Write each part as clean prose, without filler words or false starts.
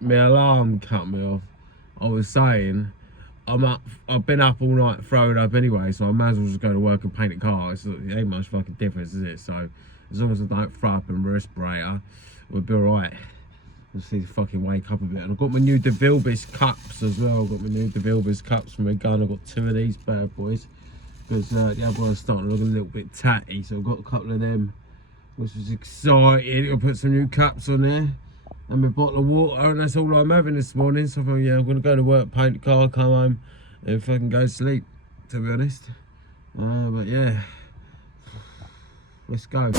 my alarm cut me off. I was saying, I've been up all night throwing up anyway, so I might as well just go to work and paint a car. It ain't much fucking difference, is it? So as long as I don't throw up in my respirator, we'll be alright. Just need to fucking wake up a bit. And I've got my new DeVilbiss cups as well. I've got my new DeVilbiss cups for my gun. I've got 2 of these bad boys, because the other one's starting to look a little bit tatty, so I've got a couple of them, which is exciting. I'll put some new cups on there and my bottle of water, and that's all I'm having this morning. So I thought, yeah, I'm gonna go to work, paint the car, come home and fucking go to sleep, to be honest. But yeah, let's go.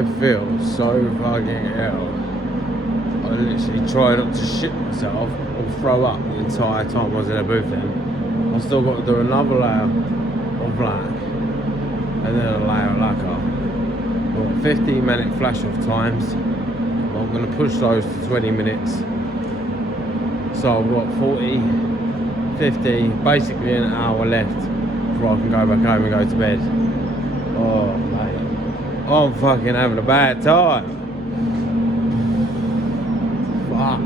I feel so fucking ill. I literally try not to shit myself or throw up the entire time I was in a booth then. I still got to do another layer of black and then a layer of lacquer. I've got 15-minute flash off times. I'm going to push those to 20 minutes. So I've got 40, 50, basically an hour left before I can go back home and go to bed. Oh mate, I'm fucking having a bad time. Fuck.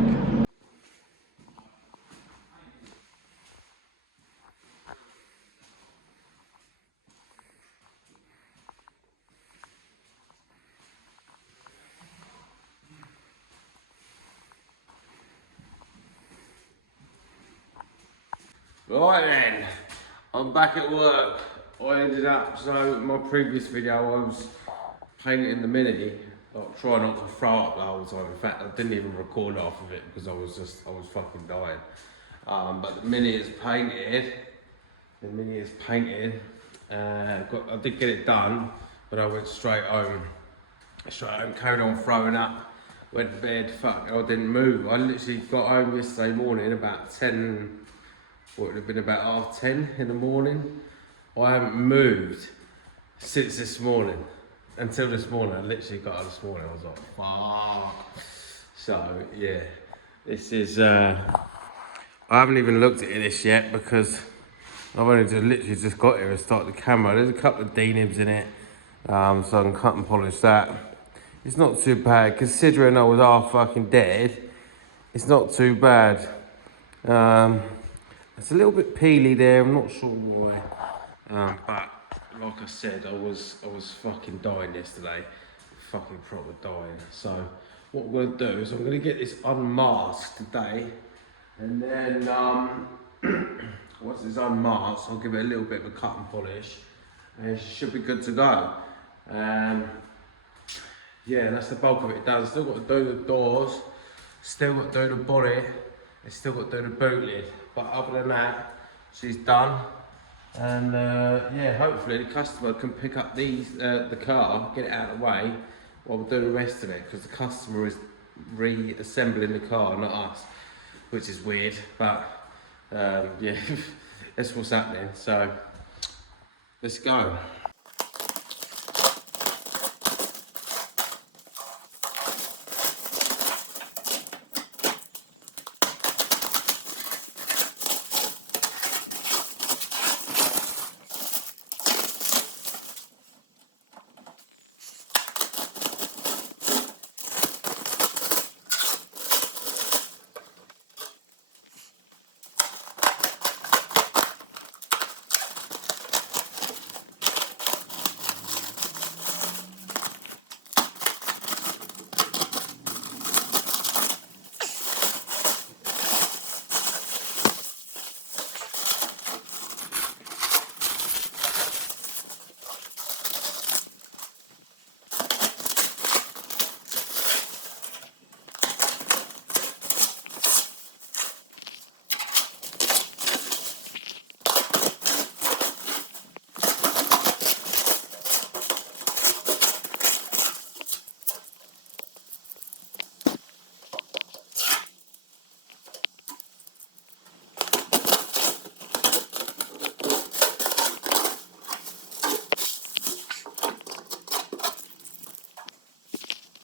Right then, I'm back at work. I ended up, so my previous video I was painting the Mini, like trying not to throw up the whole time. In fact, I didn't even record off of it because I was fucking dying. But the Mini is painted. The Mini is painted. I did get it done, but I went straight home. Carried on throwing up. Went to bed, fuck, I didn't move. I literally got home yesterday morning about 10, what would have been about 10:30 in the morning. I haven't moved since this morning. Until this morning, I literally got up this morning, I was like, fuck. So, yeah, this is, I haven't even looked at this yet because I've only literally just got here and started the camera. There's a couple of D-nibs in it, so I can cut and polish that. It's not too bad, considering I was half fucking dead. It's not too bad. It's a little bit peely there, I'm not sure why. But like I said, I was fucking dying yesterday. Fucking proper dying. So what I'm gonna do is I'm gonna get this unmasked today. And then once it's unmasked, I'll give it a little bit of a cut and polish. And it should be good to go. Yeah, that's the bulk of it done. Still got to do the doors, still got to do the body, and still got to do the boot lid. But other than that, she's done. And yeah, hopefully the customer can pick up the car, get it out of the way, while we do the rest of it, because the customer is reassembling the car, not us, which is weird, but yeah, that's what's happening. So let's go.